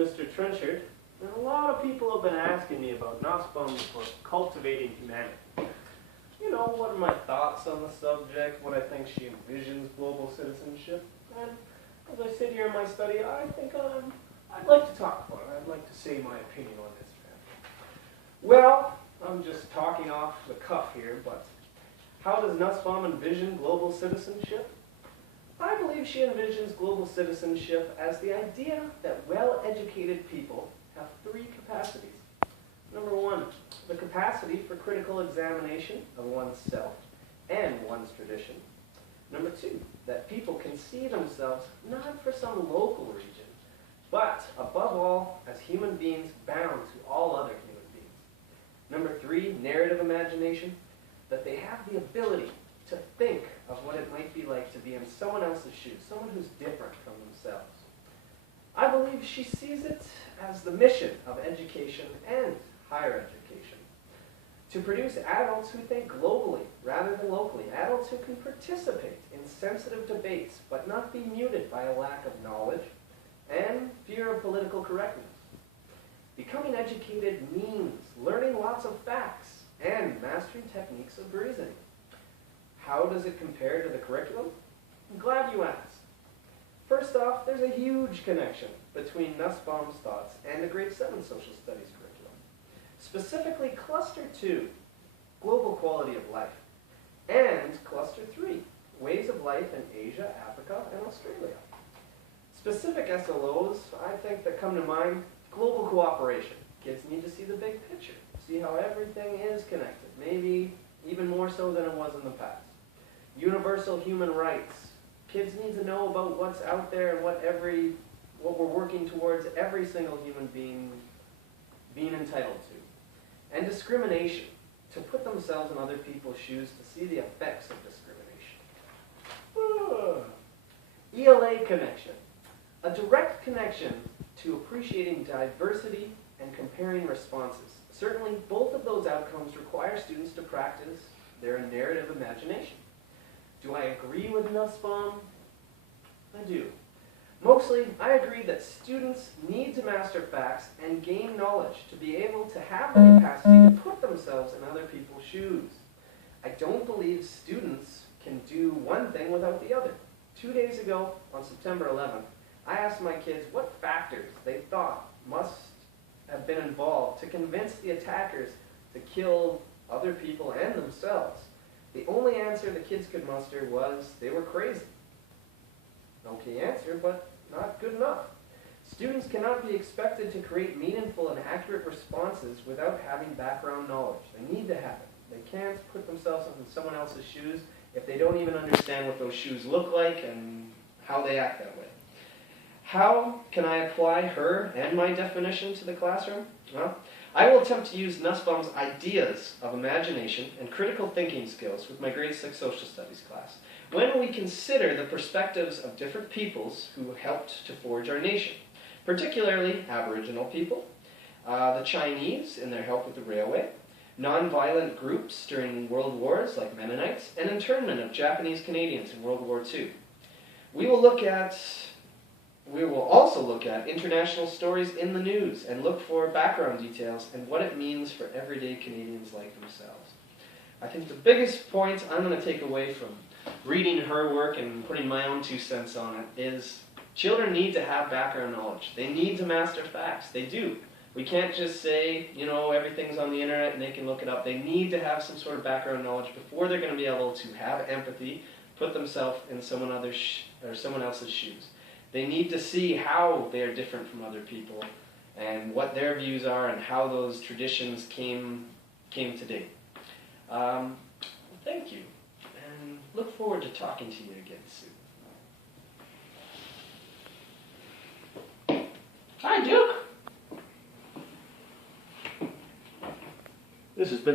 Mr.Trenchard, and a lot of people have been asking me about Nussbaum's book, Cultivating Humanity. You know, what are my thoughts on the subject, what I think she envisions global citizenship, and as I sit here in my study, I think I'd like to talk about it. I'd like to say my opinion on this. Well, I'm just talking off the cuff here, but how does Nussbaum envision global citizenship? I believe she envisions global citizenship as the idea that well-educated people have three capacities. Number one, the capacity for critical examination of oneself and one's tradition. Number two, that people can see themselves not for some local region, but above all as human beings bound to all other human beings. Number three, narrative imagination, that they have the ability to think of what it might be like to be in someone else's shoes, someone who's different from themselves. I believe she sees it as the mission of education and higher education, to produce adults who think globally rather than locally, adults who can participate in sensitive debates but not be muted by a lack of knowledge and fear of political correctness. Becoming educated means learning lots of facts and mastering techniques of reasoning. How does it compare to the curriculum? I'm glad you asked. First off, there's a huge connection between Nussbaum's thoughts and the grade 7 social studies curriculum. Specifically, Cluster 2, Global Quality of Life, and Cluster 3, Ways of Life in Asia, Africa, and Australia. Specific SLOs, I think, that come to mind, global cooperation. Kids need to see the big picture, see how everything is connected, maybe even more so than it was in the past. Universal human rights. Kids need to know about what's out there and what we're working towards every single human being being entitled to. And discrimination, to put themselves in other people's shoes to see the effects of discrimination. ELA connection, a direct connection to appreciating diversity and comparing responses. Certainly, both of those outcomes require students to practice their narrative imagination. Do I agree with Nussbaum? I do. Mostly, I agree that students need to master facts and gain knowledge to be able to have the capacity to put themselves in other people's shoes. I don't believe students can do one thing without the other. 2 days ago, on September 11th, I asked my kids what factors they thought must have been involved to convince the attackers to kill other people and themselves. The only answer the kids could muster was they were crazy. Okay answer, but not good enough. Students cannot be expected to create meaningful and accurate responses without having background knowledge. They need to have it. They can't put themselves in someone else's shoes if they don't even understand what those shoes look like and how they act that way. How can I apply her and my definition to the classroom? Well, I will attempt to use Nussbaum's ideas of imagination and critical thinking skills with my grade 6 social studies class, when we consider the perspectives of different peoples who helped to forge our nation, particularly Aboriginal people, the Chinese in their help with the railway, nonviolent groups during world wars like Mennonites, and internment of Japanese Canadians in World War II. We will also look at international stories in the news and look for background details and what it means for everyday Canadians like themselves. I think the biggest point I'm going to take away from reading her work and putting my own 2 cents on it is children need to have background knowledge. They need to master facts. They do. We can't just say, you know, everything's on the internet and they can look it up. They need to have some sort of background knowledge before they're going to be able to have empathy, put themselves in someone else's shoes. They need to see how they're different from other people and what their views are and how those traditions came to date. Thank you, and look forward to talking to you again soon. Hi, Duke. This has been